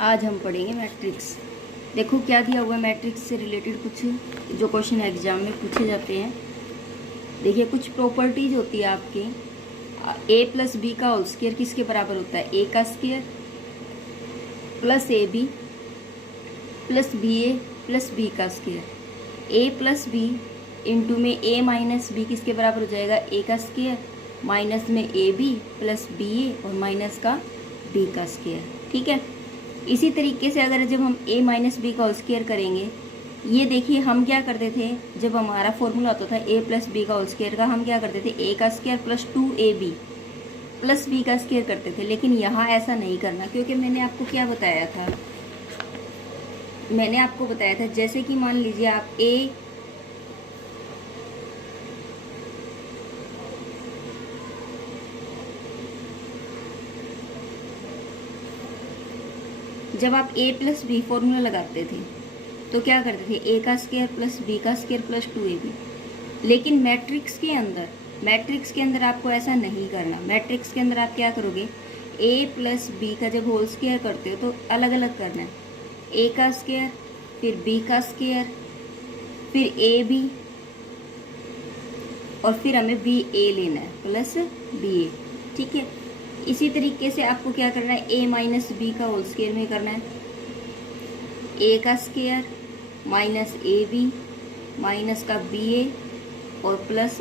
आज हम पढ़ेंगे मैट्रिक्स। देखो क्या दिया हुआ है मैट्रिक्स से रिलेटेड कुछ जो क्वेश्चन एग्जाम में पूछे जाते हैं। देखिए कुछ प्रॉपर्टीज होती है आपकी। ए प्लस बी का होल स्क्वायर किसके बराबर होता है? ए का square plus A B plus B A plus B का square. A plus B into में ए माइनस बी किसके बराबर हो जाएगा? ए का स्क्वायर माइनस में ए बी प्लस बी ए और माइनस का बी का स्क्वायर। ठीक है। इसी तरीके से अगर जब हम a माइनस बी का होल स्क्वायर करेंगे, ये देखिए हम क्या करते थे जब हमारा फॉर्मूला होता था a प्लस बी का होल स्क्वायर का, हम क्या करते थे a का square plus 2ab plus b का स्क्वायर करते थे। लेकिन यहाँ ऐसा नहीं करना, क्योंकि मैंने आपको क्या बताया था, मैंने आपको बताया था जैसे कि मान लीजिए आप जब आप a प्लस बी फॉर्मूला लगाते थे तो क्या करते थे? a का स्क्वायर प्लस b का स्क्वायर प्लस 2ab। लेकिन मैट्रिक्स के अंदर आपको ऐसा नहीं करना। मैट्रिक्स के अंदर आप क्या करोगे? a प्लस बी का जब होल स्क्वायर करते हो तो अलग अलग करना है। a का स्क्वायर फिर b का स्क्वायर फिर ab और फिर हमें ba लेना है प्लस ba। ठीक है। इसी तरीके से आपको क्या करना है? a माइनस बी का होल स्क्वायर में करना है a का square minus A B minus का बी ए और प्लस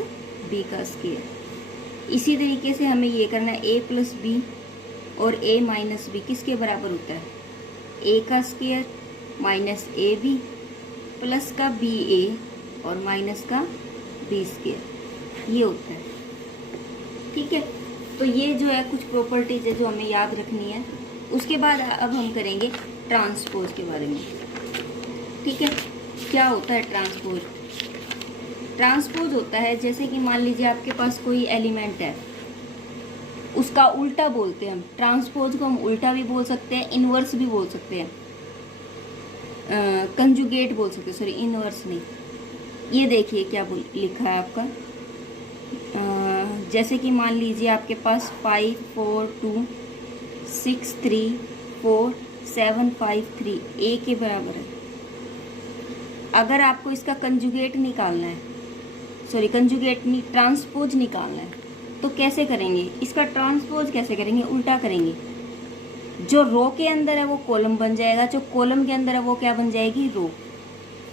b का स्क्वायर। इसी तरीके से हमें ये करना है a प्लस बी और a माइनस बी किसके बराबर होता है? a का square minus A B plus का बी ए और माइनस का b स्क्वायर, ये होता है। ठीक है। तो ये जो है कुछ प्रॉपर्टीज है जो हमें याद रखनी है। उसके बाद अब हम करेंगे ट्रांसपोज के बारे में। ठीक है। क्या होता है ट्रांसपोज? ट्रांसपोज होता है जैसे कि मान लीजिए आपके पास कोई एलिमेंट है, उसका उल्टा बोलते हैं हम। ट्रांसपोज को हम उल्टा भी बोल सकते हैं, इनवर्स भी बोल सकते हैं, कंजुगेट बोल सकते हैं, सॉरी इनवर्स नहीं। ये देखिए क्या लिखा है आपका, जैसे कि मान लीजिए आपके पास 5 4 2 6 3 4 7 5 3 a के बराबर है। अगर आपको इसका कंजुगेट निकालना है, सॉरी कंजुगेट नहीं, ट्रांसपोज निकालना है, तो कैसे करेंगे? इसका ट्रांसपोज कैसे करेंगे? उल्टा करेंगे। जो रो के अंदर है वो कॉलम बन जाएगा, जो कॉलम के अंदर है वो क्या बन जाएगी? रो।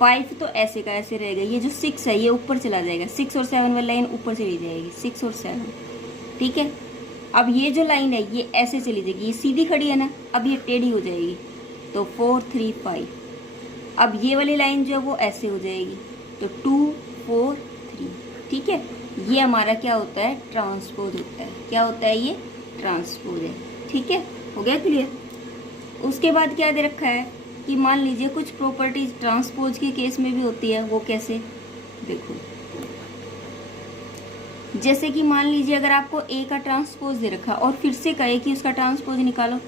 5 तो ऐसे का ऐसे रहेगा, ये जो 6 है ये ऊपर चला जाएगा, 6 और 7 वाली लाइन ऊपर चली जाएगी, 6 और 7। ठीक है। अब ये जो लाइन है ये ऐसे चली जाएगी, ये सीधी खड़ी है ना, अब ये टेढ़ी हो जाएगी, तो 4 3 5। अब ये वाली लाइन जो है वो ऐसे हो जाएगी, तो 2 4 3। ठीक है। ये हमारा क्या होता है? ट्रांसपोज होता है। क्या होता है? ये ट्रांसपोज है। ठीक है। हो गया क्लियर? उसके बाद क्या दे रखा है कि मान लीजिए कुछ प्रॉपर्टीज ट्रांसपोज के केस में भी होती है। वो कैसे? देखो जैसे कि मान लीजिए अगर आपको a का ट्रांसपोज दे रखा और फिर से कहे कि उसका ट्रांसपोज निकालो,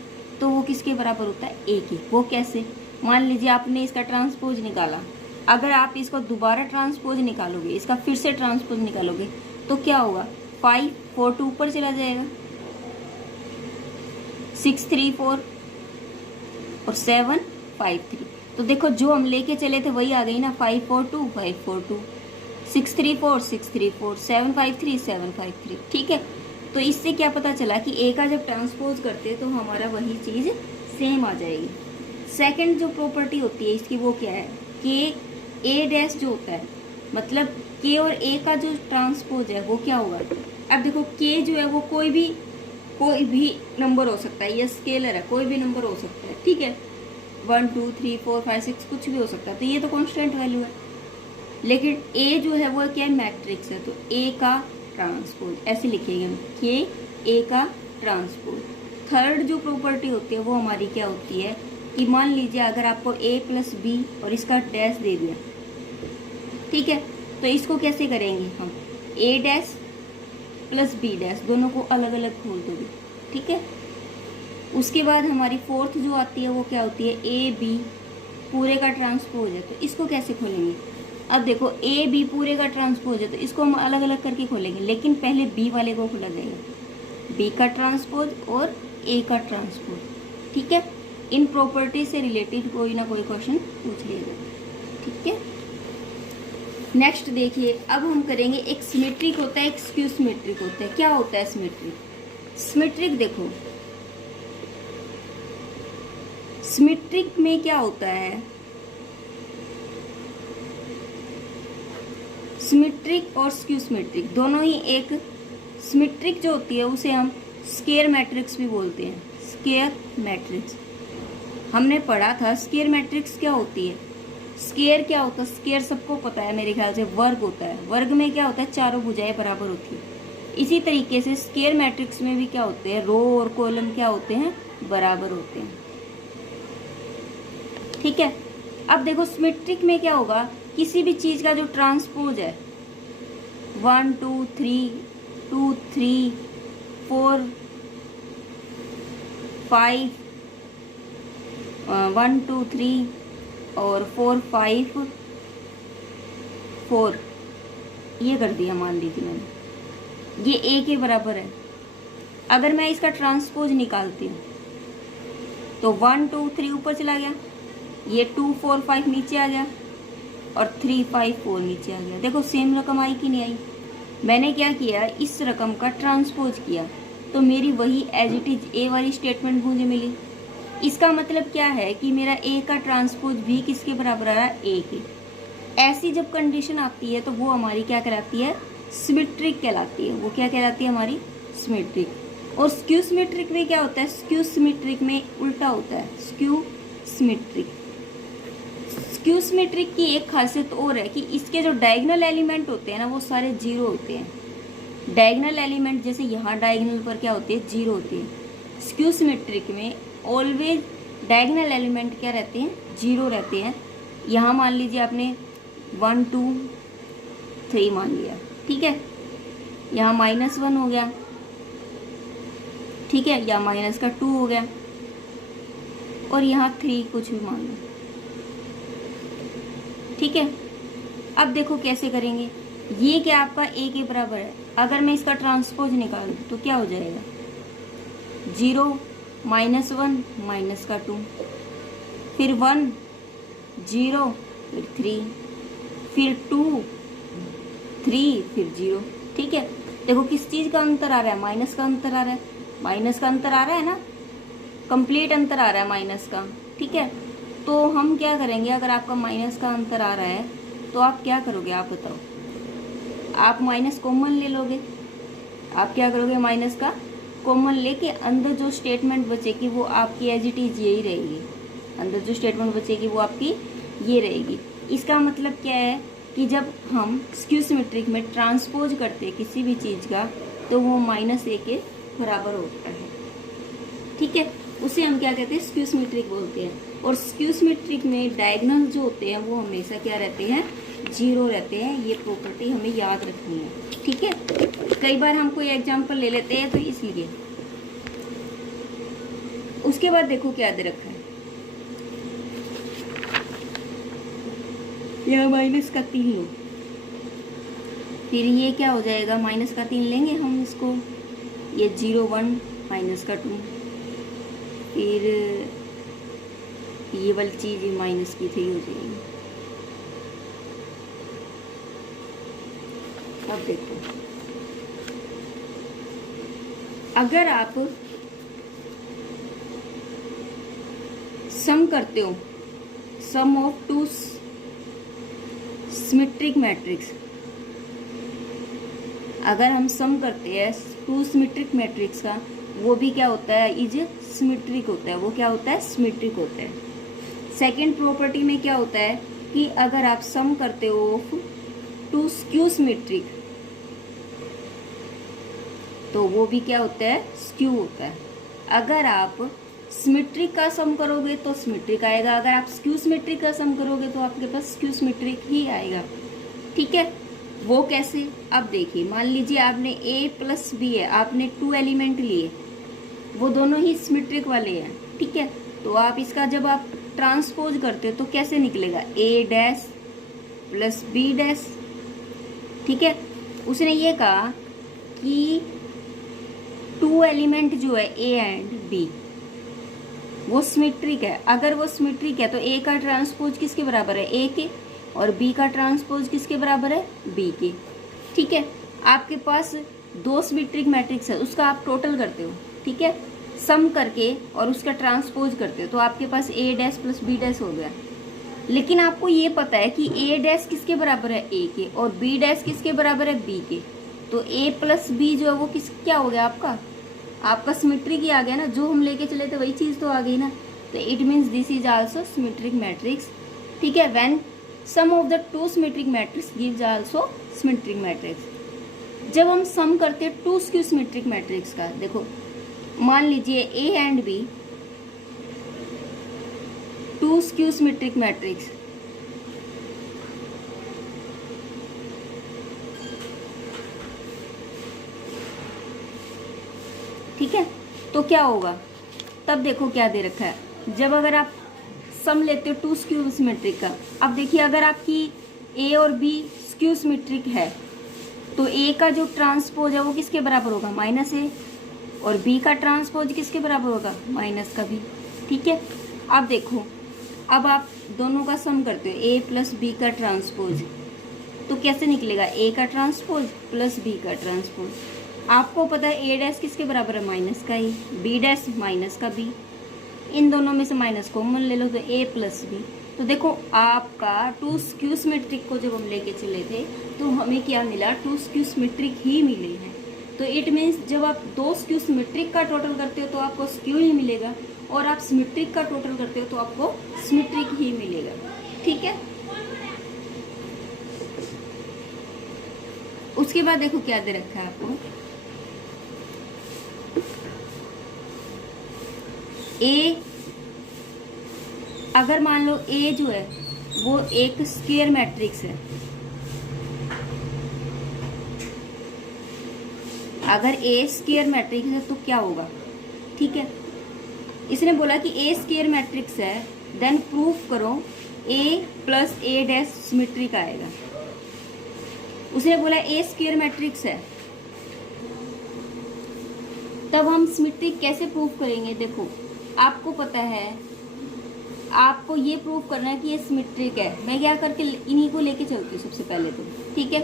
तो वो किसके बराबर होता है? a के। वो कैसे? मान लीजिए आपने इसका ट्रांसपोज निकाला, अगर आप इसको दोबारा ट्रांसपोज निकालोगे, इसका फिर से ट्रांसपोज निकालोगे, तो क्या होगा? 5 4 2 ऊपर चला जाएगा, 6 3 4 और 7 5 3। तो देखो जो हम लेके चले थे वही आ गई ना, 5 4 2 5 4 2, 6 3 4 6 3 4, 7 5 3 7 5 3। ठीक है। तो इससे क्या पता चला कि a का जब ट्रांसपोज करते हैं तो हमारा वही चीज़ सेम आ जाएगी। सेकंड जो प्रॉपर्टी होती है इसकी वो क्या है? कि a डैश जो होता है, मतलब k और a का जो ट्रांसपोज है वो क्या होगा? अब देखो k जो है वो कोई भी नंबर हो सकता है, ये स्केलर है, कोई भी नंबर हो सकता है। ठीक है। 1 2 3 4 5 6 कुछ भी हो सकता है, तो ये तो कांस्टेंट वैल्यू है। लेकिन a जो है वो क्या है? मैट्रिक्स है, तो a का ट्रांसपोज ऐसे लिखेंगे हम कि a का ट्रांसपोज। थर्ड जो प्रॉपर्टी होती है वो हमारी क्या होती है कि मान लीजिए अगर आपको a प्लस बी और इसका डैश दे दिया, ठीक है, तो इसको कैसे करेंगे हम? a dash plus B dash दोनों को अलग अलग खोल दोगे। ठीक है। उसके बाद हमारी फोर्थ जो आती है वो क्या होती है? ए बी पूरे का ट्रांसपोज है, तो इसको कैसे खोलेंगे? अब देखो ए बी पूरे का ट्रांसपोज है तो इसको हम अलग अलग करके खोलेंगे, लेकिन पहले बी वाले को खोला जाएगा, बी का ट्रांसपोज और ए का ट्रांसपोज। ठीक है। इन प्रॉपर्टी से रिलेटेड कोई ना कोई क्वेश्चन पूछ लेगा, ठीक है। नेक्स्ट देखिए, अब हम करेंगे एक सिमेट्रिक होता है, एक स्क्यू सिमेट्रिक होता है। क्या होता है सिमेट्रिक? सिमेट्रिक देखो, सिमेट्रिक में क्या होता है, सिमेट्रिक और स्क्यू सिमेट्रिक दोनों ही एक, सिमेट्रिक जो होती है उसे हम स्क्वायर मैट्रिक्स भी बोलते हैं। स्क्वायर मैट्रिक्स हमने पढ़ा था। स्क्वायर मैट्रिक्स क्या होती है? स्क्वायर क्या होता है? स्क्वायर सबको पता है मेरे ख्याल से, वर्ग होता है। वर्ग में क्या होता है? चारों भुजाएं बराबर होती है। इसी तरीके से स्क्वायर मैट्रिक्स में भी क्या होते हैं? रो और कॉलम क्या होते हैं? बराबर होते हैं, ठीक है। अब देखो सिमेट्रिक में क्या होगा, किसी भी चीज का जो ट्रांसपोज है 1 2 3 2 3 4 5 1 2 3 और 4 5 4 ये कर दिया, मान लीजिए मैंने, ये ए के बराबर है। अगर मैं इसका ट्रांसपोज निकालती हूँ तो 1 2 3 ऊपर चला गया, ये 2 4 5 नीचे आ गया और 3 5 4 नीचे आ गया। देखो सेम रकम आई कि नहीं आई? मैंने क्या किया, इस रकम का ट्रांसपोज किया तो मेरी वही एज इट इज ए वाली स्टेटमेंट मुझे मिली। इसका मतलब क्या है कि मेरा ए का ट्रांसपोज भी किसके बराबर आ रहा है? ए के। ऐसी जब कंडीशन आती है तो वो हमारी क्या कहलाती है? सिमेट्रिक कहलाती है। वो क्या कहलाती है? हमारी सिमेट्रिक। और स्क्यू सिमेट्रिक में क्या होता है? स्क्यू सिमेट्रिक में उल्टा होता है। स्क्यू सिमेट्रिक, स्क्यू सिमेट्रिक की एक खासियत और है कि इसके जो डायगोनल एलिमेंट होते हैं ना वो सारे जीरो होते हैं। डायगोनल एलिमेंट जैसे यहाँ डायगोनल पर क्या होते हैं? जीरो होते हैं। स्क्यू सिमेट्रिक में ऑलवेज डायगोनल एलिमेंट क्या रहते हैं? जीरो रहते हैं। यहाँ मान लीजिए आपने 1 2 3 मान लिया, ठीक है। यहाँ -1 हो गया, ठीक है, या माइनस का 2 हो गया और यहाँ 3 कुछ भी मान लो, ठीक है। अब देखो कैसे करेंगे, ये क्या आपका ए के बराबर है। अगर मैं इसका ट्रांसपोज निकालूं तो क्या हो जाएगा? 0 -1 माइनस का 2, फिर 1 0 फिर 3 फिर 2 3 फिर 0, ठीक है। देखो किस चीज़ का अंतर आ रहा है? माइनस का अंतर आ रहा है। माइनस का अंतर आ रहा है ना, कंप्लीट अंतर आ रहा है माइनस का, ठीक है। तो हम क्या करेंगे, अगर आपका माइनस का अंतर आ रहा है तो आप क्या करोगे? आप बताओ। आप माइनस कॉमन ले लोगे। आप क्या करोगे? माइनस का कॉमन लेके अंदर जो स्टेटमेंट बचेगी वो आपकी एज इट इज यही रहेगी। अंदर जो स्टेटमेंट बचेगी वो आपकी ये रहेगी। इसका मतलब क्या है कि जब हम स्क्यू सिमेट्रिक में ट्रांसपोज करते हैं किसी भी चीज़ का तो वो -a के बराबर होता है, ठीक है। उसे हम क्या कहते हैं? स्क्यू सिमेट्रिक बोलते हैं। और स्क्यू सिमेट्रिक में डायगोनल जो होते हैं वो हमेशा क्या रहते हैं? जीरो रहते हैं। ये प्रॉपर्टी हमें याद रखनी है, ठीक है। कई बार हम कोई एग्जांपल ले लेते हैं तो इसलिए। उसके बाद देखो क्या दे रखा है, यह -3 लो, फिर ये क्या हो जाएगा? -3 लेंगे हम इसको, ये 0 1 -2, फिर ये वाली चीज़ -3 हो जाएगी। अब देखो, अगर आप सम करते हो, सम ऑफ 2 सिमेट्रिक मैट्रिक्स, अगर हम सम करते हैं 2 सिमेट्रिक मैट्रिक्स का, वो भी क्या होता है? इज सिमेट्रिक होता है। वो क्या होता है? सिमेट्रिक होता है। सेकंड प्रॉपर्टी में क्या होता है कि अगर आप सम करते हो ऑफ 2 स्क्यू सिमेट्रिक तो वो भी क्या होता है? स्क्यू होता है। अगर आप सिमेट्रिक का सम करोगे तो सिमेट्रिक आएगा, अगर आप स्क्यू सिमेट्रिक का सम करोगे तो आपके पास स्क्यू सिमेट्रिक ही आएगा, ठीक है। वो कैसे? अब देखिए, मान लीजिए आपने a + b है, आपने 2 एलिमेंट लिए, वो दोनों ही सिमेट्रिक वाले हैं, ठीक है। तो आप इसका जब आप ट्रांसपोज करते हो तो कैसे निकलेगा? a' + b', ठीक है। उसने ये कहा कि 2 एलिमेंट जो है a एंड b, वो सिमेट्रिक है। अगर वो सिमेट्रिक है तो ए का ट्रांसपोज किसके बराबर है, ए के, और बी का ट्रांसपोज किसके बराबर है, बी के। ठीक है, आपके पास दो सिमेट्रिक मैट्रिक्स है, उसका आप टोटल करते हो, ठीक है, सम करके और उसका ट्रांसपोज करते हो, तो आपके पास ए डैश प्लस बी डैश हो गया। लेकिन आपको ये पता है कि ए डैश किसके बराबर है, ए के, और बी डैश किसके बराबर है, बी के। तो ए प्लस बी जो है वो क्या हो गया आपका सिमेट्रिक ही आ गया ना, जो हम लेके चले थे वही चीज़ तो आ गई ना। तो it means this is also symmetric matrix. ठीक है, when sum of the two symmetric matrix gives also symmetric matrix. जब हम सम करते हैं टू स्क्यू सिमेट्रिक मैट्रिक्स का, देखो मान लीजिए A and B two skew symmetric matrix, ठीक है, तो क्या होगा, तब देखो क्या दे रखा है, जब अगर आप सम लेते हो टू स्क्यू सिमेट्रिक का। अब देखिए अगर आपकी ए और बी स्क्यू सिमेट्रिक है तो ए का जो ट्रांसपोज है वो किसके बराबर होगा, माइनस ए, और बी का ट्रांसपोज किसके बराबर होगा, माइनस का बी। ठीक है, अब देखो, अब आप दोनों का सम करते हो ए प्लस बी का ट्रांसपोज, तो कैसे निकलेगा, ए का ट्रांसपोज प्लस बी का ट्रांसपोज। आपको पता है ए डैश किसके बराबर है, माइनस का ए, बी डैश माइनस का बी, इन दोनों में से माइनस कॉमन ले लो तो ए प्लस बी। तो देखो आपका टू स्क्यू सिमेट्रिक को जब हम लेके चले थे तो हमें क्या मिला, टू स्क्यू सिमेट्रिक ही मिले हैं। तो इट मीन्स जब आप दो स्क्यू सिमेट्रिक का टोटल करते हो तो आपको स्क्यू ही मिलेगा, और आप सिमेट्रिक का टोटल करते हो तो आपको सिमेट्रिक ही मिलेगा। ठीक है, उसके बाद देखो क्या दे रखा है आपको, ए, अगर मान लो ए जो है वो एक स्क्वायर मैट्रिक्स है, अगर ए स्क्वायर मैट्रिक्स है तो क्या होगा, ठीक है, इसने बोला कि ए स्क्वायर मैट्रिक्स है, देन प्रूफ करो ए प्लस ए डैश सिमेट्रिक आएगा। उसने बोला ए स्क्वायर मैट्रिक्स है, तब हम सिमेट्रिक कैसे प्रूफ करेंगे। देखो आपको पता है, आपको ये प्रूफ करना है कि ये सिमेट्रिक है। मैं क्या करके इन्हीं को लेके चलती हूँ सबसे पहले तो, ठीक है,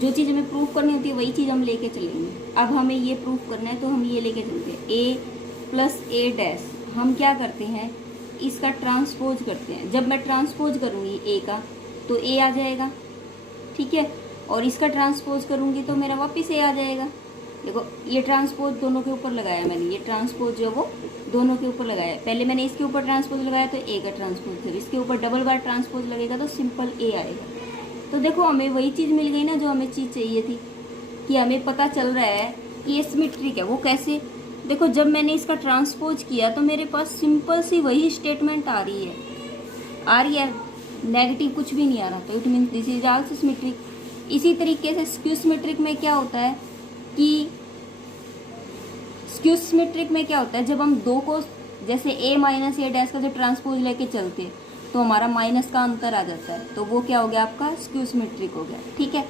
जो चीज़ हमें प्रूफ करनी होती है वही चीज़ हम लेके चलेंगे। अब हमें ये प्रूफ करना है तो हम ये लेके चलते हैं ए प्लस ए डैश, हम क्या करते हैं, इसका ट्रांसपोज करते हैं। जब मैं ट्रांसपोज करूँगी ए का तो ए आ जाएगा, ठीक है, और इसका ट्रांसपोज करूँगी तो मेरा वापस ए आ जाएगा। देखो ये ट्रांसपोज दोनों के ऊपर लगाया मैंने, ये ट्रांसपोज जो वो दोनों के ऊपर लगाया, पहले मैंने इसके ऊपर ट्रांसपोज लगाया तो ए का ट्रांसपोज, जब इसके ऊपर डबल बार ट्रांसपोज लगेगा तो सिंपल ए आएगा। तो देखो हमें वही चीज़ मिल गई ना जो हमें चीज़ चाहिए थी, कि हमें पता चल रहा है कि ये सिमेट्रिक है। वो कैसे, देखो जब मैंने इसका ट्रांसपोज किया तो मेरे पास सिंपल सी वही स्टेटमेंट आ रही है, नेगेटिव कुछ भी नहीं आ रहा, तो it means this is also symmetric. इसी तरीके से स्क्यू सिमेट्रिक में क्या होता है कि स्क्यू सिमेट्रिक में क्या होता है, जब हम दो को जैसे ए माइनस ए डैश का जो ट्रांसपोज लेके चलते हैं तो हमारा माइनस का अंतर आ जाता है, तो वो क्या हो गया, आपका स्क्यू सिमेट्रिक हो गया। ठीक है,